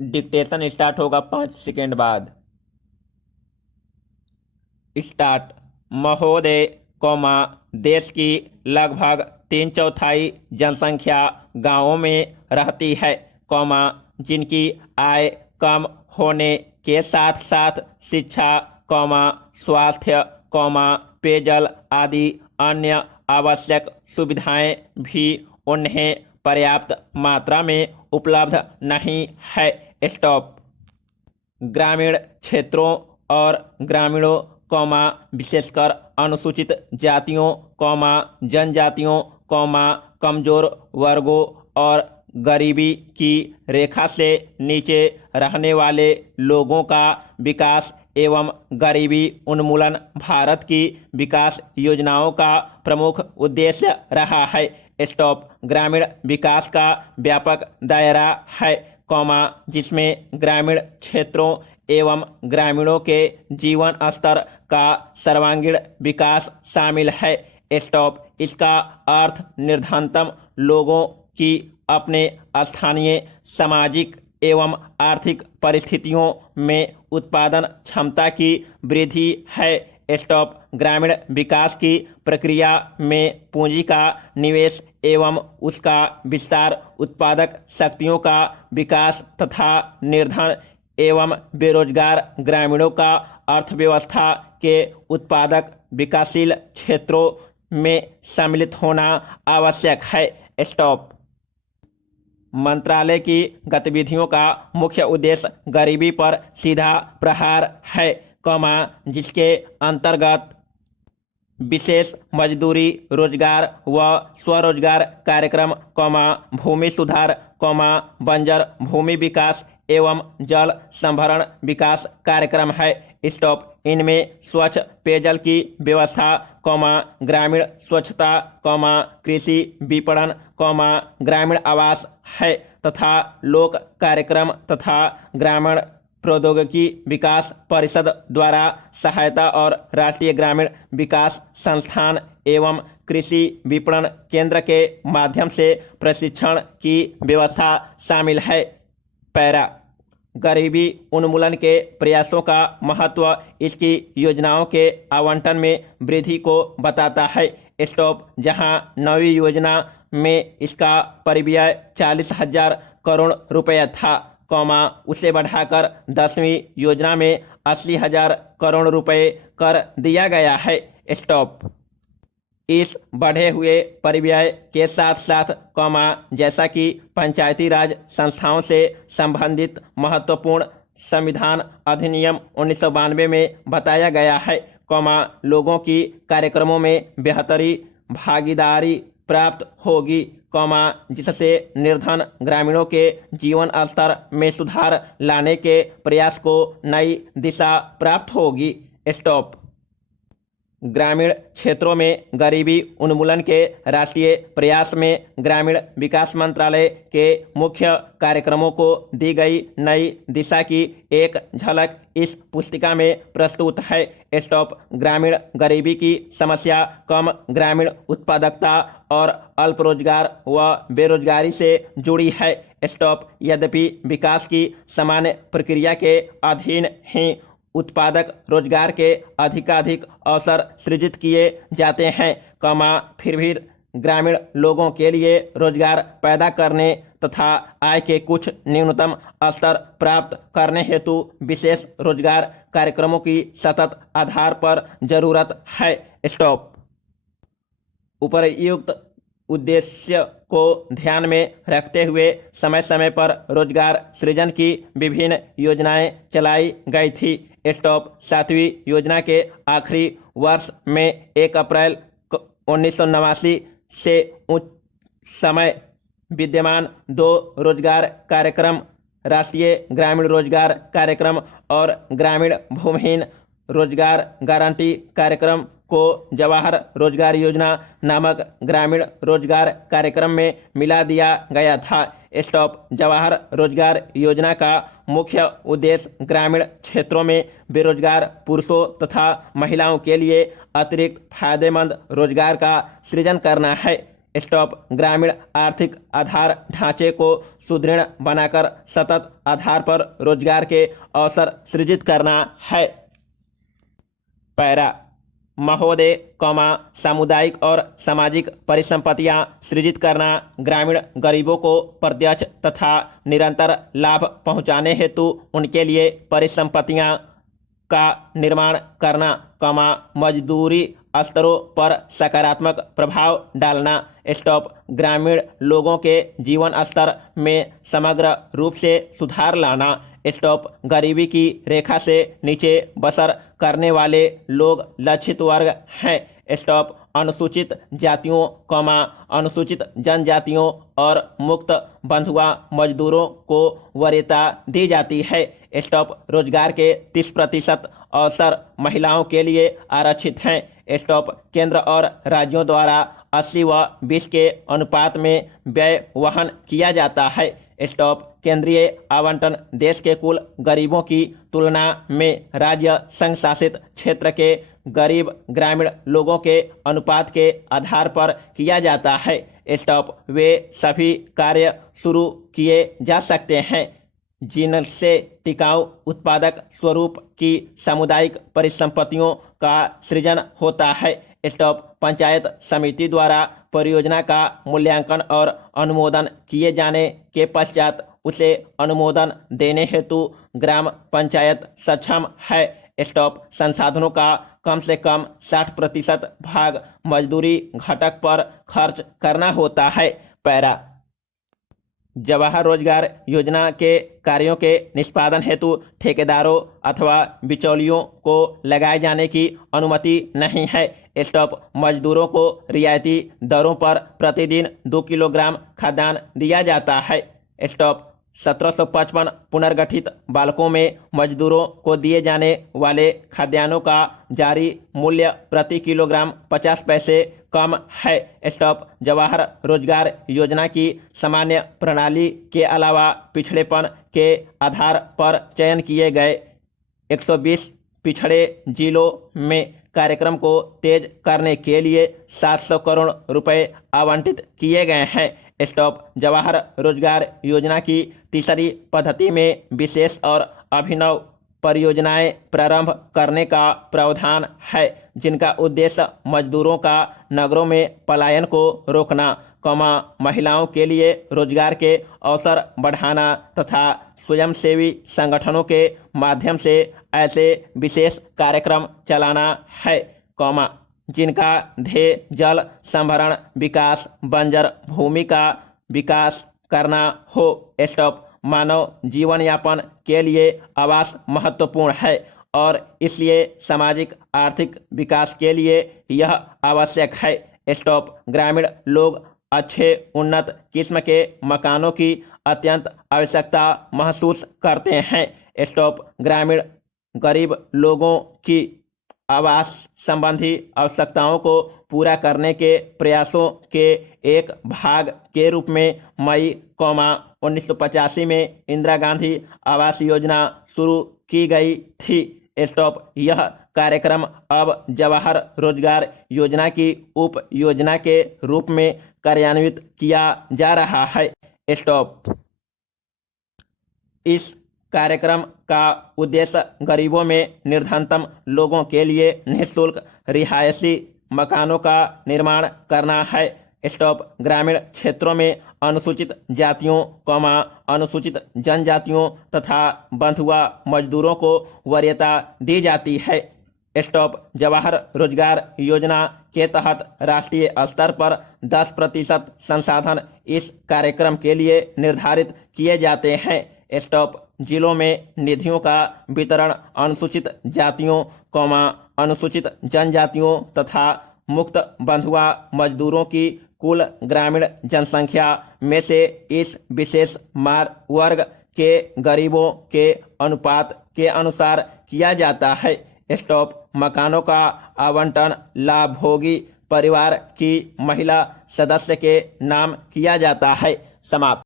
Dictation start होगा 5 second बाद। Start. महोदय, कौमा, देश की लगभग 3/4 जनसंख्या गांवों में रहती है, कौमा, जिनकी आय कम होने के साथ साथ शिक्षा, कौमा, स्वास्थ्य, कौमा, पेयजल आदि अन्य आवश्यक सुविधाएं भी उन्हें पर्याप्त मात्रा में उपलब्ध नहीं है। स्टॉप। ग्रामीण क्षेत्रों और ग्रामीणों, कौमा, विशेषकर अनुसूचित जातियों, कौमा, जनजातियों, कौमा, कमजोर वर्गों और गरीबी की रेखा से नीचे रहने वाले लोगों का विकास एवं गरीबी उन्मूलन भारत की विकास योजनाओं का प्रमुख उद्देश्य रहा है। स्टॉप। ग्रामीण विकास का व्यापक दायरा है, कौमा, जिसमें ग्रामीण क्षेत्रों एवं ग्रामीणों के जीवन स्तर का सर्वांगीण विकास शामिल है। स्टॉप। इसका अर्थ निर्धनतम लोगों की अपने स्थानीय सामाजिक एवं आर्थिक परिस्थितियों में उत्पादन क्षमता की वृद्धि है। स्टॉप। ग्रामीण विकास की प्रक्रिया में पूंजी का निवेश एवं उसका विस्तार, उत्पादक शक्तियों का विकास तथा निर्धन एवं बेरोजगार ग्रामीणों का अर्थव्यवस्था के उत्पादक विकासशील क्षेत्रों में सम्मिलित होना आवश्यक है। स्टॉप। मंत्रालय की गतिविधियों का मुख्य उद्देश्य गरीबी पर सीधा प्रहार है, कौमा, जिसके अंतर्गत विशेष मजदूरी, रोजगार व स्वरोजगार कार्यक्रम, कौमा, भूमि सुधार, कौमा, बंजर भूमि विकास एवं जल संभरण विकास कार्यक्रम है। स्टॉप। इनमें स्वच्छ पेयजल की व्यवस्था, कौमा, ग्रामीण स्वच्छता, कौमा, कृषि विपणन, कौमा, ग्रामीण आवास है तथा लोक कार्यक्रम तथा ग्रामीण प्रौद्योगिकी विकास परिषद द्वारा सहायता और राष्ट्रीय ग्रामीण विकास संस्थान एवं कृषि विपणन केंद्र के माध्यम से प्रशिक्षण की व्यवस्था शामिल है। पैरा। गरीबी उन्मूलन के प्रयासों का महत्व इसकी योजनाओं के आवंटन में वृद्धि को बताता है। स्टॉप। जहां नवी योजना में इसका परिव्यय 40,000 करोड़ रुपये था, कौमा, उसे बढ़ाकर 10वीं योजना में 80,000 करोड़ रुपये कर दिया गया है। स्टॉप। इस बढ़े हुए परिव्यय के साथ साथ, कौमा, जैसा कि पंचायती राज संस्थाओं से संबंधित महत्वपूर्ण संविधान अधिनियम 1992 में बताया गया है, कौमा, लोगों की कार्यक्रमों में बेहतरी भागीदारी प्राप्त होगी, कौमा, जिससे निर्धन ग्रामीणों के जीवन स्तर में सुधार लाने के प्रयास को नई दिशा प्राप्त होगी। स्टॉप। ग्रामीण क्षेत्रों में गरीबी उन्मूलन के राष्ट्रीय प्रयास में ग्रामीण विकास मंत्रालय के मुख्य कार्यक्रमों को दी गई नई दिशा की एक झलक इस पुस्तिका में प्रस्तुत है। स्टॉप। ग्रामीण गरीबी की समस्या कम ग्रामीण उत्पादकता और अल्प रोजगार व बेरोजगारी से जुड़ी है। स्टॉप। यद्यपि विकास की सामान्य प्रक्रिया के अधीन ही उत्पादक रोजगार के अधिकाधिक अवसर सृजित किए जाते हैं, कौमा, फिर भी ग्रामीण लोगों के लिए रोजगार पैदा करने तथा आय के कुछ न्यूनतम स्तर प्राप्त करने हेतु विशेष रोजगार कार्यक्रमों की सतत आधार पर जरूरत है। स्टॉप। उपयुक्त उद्देश्य को ध्यान में रखते हुए समय समय पर रोजगार सृजन की विभिन्न योजनाएं चलाई गई थी। स्टॉप। 7वीं योजना के आखिरी वर्ष में 1 अप्रैल 1989 से उस समय विद्यमान 2 रोजगार कार्यक्रम, राष्ट्रीय ग्रामीण रोजगार कार्यक्रम और ग्रामीण भूमिहीन रोजगार गारंटी कार्यक्रम को जवाहर रोजगार योजना नामक ग्रामीण रोजगार कार्यक्रम में मिला दिया गया था। स्टॉप। जवाहर रोजगार योजना का मुख्य उद्देश्य ग्रामीण क्षेत्रों में बेरोजगार पुरुषों तथा महिलाओं के लिए अतिरिक्त फायदेमंद रोजगार का सृजन करना है। स्टॉप ग्रामीण आर्थिक आधार ढांचे को सुदृढ़ बनाकर सतत आधार पर रोजगार के अवसर सृजित करना है। पैरा महोदय, सामुदायिक और सामाजिक परिसंपत्तियां सृजित करना ग्रामीण गरीबों को प्रत्यक्ष तथा निरंतर लाभ पहुंचाने हेतु उनके लिए परिसंपत्तियां का निर्माण करना, मजदूरी स्तरों पर सकारात्मक प्रभाव डालना। स्टॉप ग्रामीण लोगों के जीवन स्तर में समग्र रूप से सुधार लाना। स्टॉप गरीबी की रेखा से नीचे बसर करने वाले लोग लक्षित वर्ग हैं। स्टॉप अनुसूचित जातियों, अनुसूचित जनजातियों और मुक्त बंधुआ मजदूरों को वरीयता दी जाती है। स्टॉप रोजगार के 30% अवसर महिलाओं के लिए आरक्षित हैं। स्टॉप केंद्र और राज्यों द्वारा 80 व 20 के अनुपात में व्यय वहन किया जाता है। स्टॉप केंद्रीय आवंटन देश के कुल गरीबों की तुलना में राज्य संघ शासित क्षेत्र के गरीब ग्रामीण लोगों के अनुपात के आधार पर किया जाता है। स्टॉप वे सभी कार्य शुरू किए जा सकते हैं जिनसे टिकाऊ उत्पादक स्वरूप की सामुदायिक परिसंपत्तियों का सृजन होता है। स्टॉप पंचायत समिति द्वारा परियोजना का मूल्यांकन और अनुमोदन किए जाने के पश्चात उसे अनुमोदन देने हेतु ग्राम पंचायत सक्षम है। स्टॉप संसाधनों का कम से कम 60% भाग मजदूरी घटक पर खर्च करना होता है। पैरा जवाहर रोजगार योजना के कार्यों के निष्पादन हेतु ठेकेदारों अथवा बिचौलियों को लगाए जाने की अनुमति नहीं है। स्टॉप मजदूरों को रियायती दरों पर प्रतिदिन 2 किलोग्राम खाद्यान्न दिया जाता है। स्टॉप 1755 पुनर्गठित बालकों में मजदूरों को दिए जाने वाले खाद्यान्नों का जारी मूल्य प्रति किलोग्राम 50 पैसे कम है। स्टॉप जवाहर रोजगार योजना की सामान्य प्रणाली के अलावा पिछड़ेपन के आधार पर चयन किए गए 120 पिछड़े जिलों में कार्यक्रम को तेज करने के लिए 700 करोड़ रुपए आवंटित किए गए हैं। स्टॉप जवाहर रोजगार योजना की तीसरी पद्धति में विशेष और अभिनव परियोजनाएं प्रारंभ करने का प्रावधान है जिनका उद्देश्य मजदूरों का नगरों में पलायन को रोकना, महिलाओं के लिए रोजगार के अवसर बढ़ाना तथा स्वयंसेवी संगठनों के माध्यम से ऐसे विशेष कार्यक्रम चलाना है, जिनका ध्येय जल संभरण विकास, बंजर भूमि का विकास करना हो। स्टॉप मानव जीवन यापन के लिए आवास महत्वपूर्ण है और इसलिए सामाजिक आर्थिक विकास के लिए यह आवश्यक है। स्टॉप ग्रामीण लोग अच्छे उन्नत किस्म के मकानों की अत्यंत आवश्यकता महसूस करते हैं। स्टॉप ग्रामीण गरीब लोगों की आवास संबंधी आवश्यकताओं को पूरा करने के प्रयासों के एक भाग के रूप में मई 1985 में इंदिरा गांधी आवास योजना शुरू की गई थी। स्टॉप यह कार्यक्रम अब जवाहर रोजगार योजना की उप योजना के रूप में कार्यान्वित किया जा रहा है। स्टॉप इस कार्यक्रम का उद्देश्य गरीबों में निर्धनतम लोगों के लिए निःशुल्क रिहायशी मकानों का निर्माण करना है। स्टॉप ग्रामीण क्षेत्रों में अनुसूचित जातियों, अनुसूचित जनजातियों तथा बंधुआ मजदूरों को वरीयता दी जाती है। स्टॉप जवाहर रोजगार योजना के तहत राष्ट्रीय स्तर पर 10% संसाधन इस कार्यक्रम के लिए निर्धारित किए जाते हैं। स्टॉप जिलों में निधियों का वितरण अनुसूचित जातियों, अनुसूचित जनजातियों तथा मुक्त बंधुआ मजदूरों की कुल ग्रामीण जनसंख्या में से इस विशेष वर्ग के गरीबों के अनुपात के अनुसार किया जाता है। स्टॉप मकानों का आवंटन लाभभोगी परिवार की महिला सदस्य के नाम किया जाता है। समाप्त।